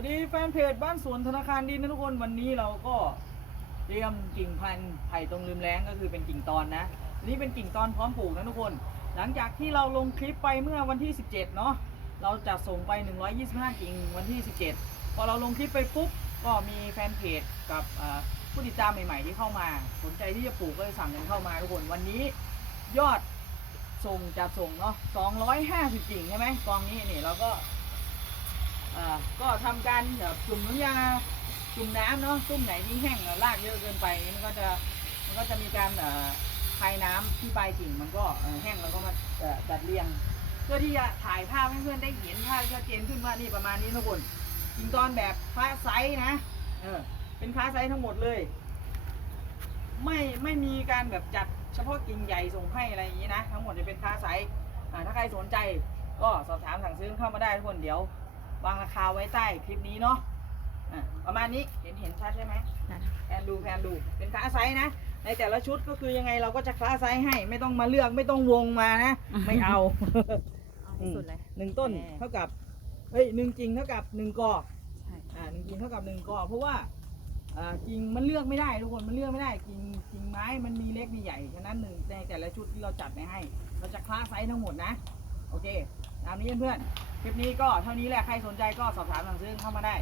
วัสดีแฟนเพจบ้านสวนธนาคารดินนะทุกคนวันนี้เราก็เตรียมกิ่งพันธุ์ไผ่ตรงลืมแล้งก็คือเป็นกิ่งตอนนะนี่เป็นกิ่งตอนพร้อมปลูกนะทุกคน หลังจากที่เราลงคลิปไปเมื่อวันที่ 17เนาะเราจะส่งไป 125 กิ่งวันที่ 17 พอเราลงคลิปไปปุ๊บก็มีแฟนเพจกับผู้ติดตามใหม่ ๆ ที่เข้ามา สนใจที่จะปลูกก็เลยสั่งกันเข้ามาทุกคนวันนี้ยอดส่งจะส่งเนาะ250 กิ่งใช่ไหมกองนี้นี่เราก็ ก็ทำการจุ่มน้ำยาจุ่มน้ำเนาะตุ้มไหนที่แห้งรากเยอะเกินไปมันก็จะมันก็จะมีการคายน้ำที่ปลายกิ่งมันก็แห้งแล้วก็มาจัดเรียง เพื่อที่จะถ่ายภาพให้เพื่อนได้เห็นภาพชัดเจนขึ้นว่านี่ประมาณนี้ทุกคนกิ่งตอนแบบคลาสไซส์นะเออเป็นคลาสไซส์ทั้งหมดเลย ไม่ไม่มีการแบบจัดเฉพาะกิ่งใหญ่ส่งให้อะไรอย่างนี้นะทั้งหมดจะเป็นคลาสไซส์ถ้าใครสนใจก็สอบถามสั่งซื้อเข้ามาได้ทุกคนเดี๋ยว วางราคาไว้ใต้คลิปนี้เนาะอะประมาณนี้เห็นเห็นชัดใช่ไหมแพนดูแพนดูเป็นคลาสไซส์นะ ในแต่ละชุดก็คือยังไงเราก็จะคลาสไซส์ให้ไม่ต้องมาเลือกไม่ต้องวงมานะ ไม่เอา เอาที่สุดเลย หนึ่งต้นแน่ เท่ากับเฮ้ยหนึ่งกิ่งเท่ากับหนึ่งกอใช่อ่าหนึ่งกิ่งเท่ากับหนึ่งกอเพราะว่าอ่ากิ่งมันเลือกไม่ได้ทุกคนมันเลือกไม่ได้กิ่งกิ่งไม้มันมีเล็กมีใหญ่ฉะนั้นหนึ่งในแต่ละชุดที่เราจัดไปให้ เราจะคลาสไซส์ทั้งหมดนะ โอเคตามนี้เพื่อนๆ คลิปนี้ก็เท่านี้แหละ ใครสนใจก็สอบถามสั่งซื้อเข้ามาได้